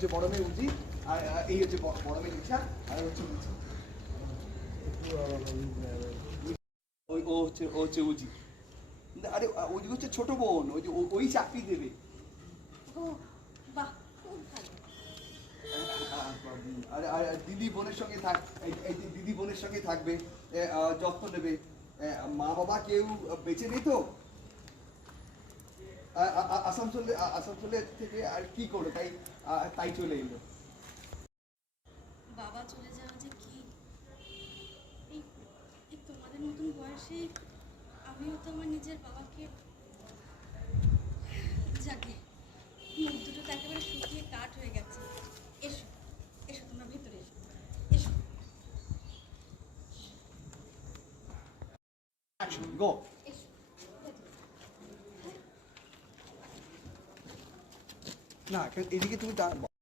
হচ্ছে বড় মেয়ে উজি আর এই হচ্ছে বড় মেয়ে লিসা আর হচ্ছে ওই ও হচ্ছে ও হচ্ছে উজি আরে হচ্ছে ছোট বোন ওই যে ওই চাকরি দেবে। আর দিদি বোনের সঙ্গে থাক দিদি বোনের সঙ্গে থাকবে যত্ন নেবে। মা বাবা কেউ বেঁচে নেই তো? আসানসোলে আ- আসানসোলে থেকে আর কি করো তাই তাই চলে এলো। বাবা চলে যাওয়া যে কি? এই এই তোমাদের মতন বয়সে আমিও তো আমার নিজের বাবাকে যাকে মুখ দুটো তো একেবারে শুকিয়ে কাঠ হয়ে গেছে। এসো এসো তোমরা ভেতরে এসো। এসো। গো এসো ভেতরে। না এদিকে তুমি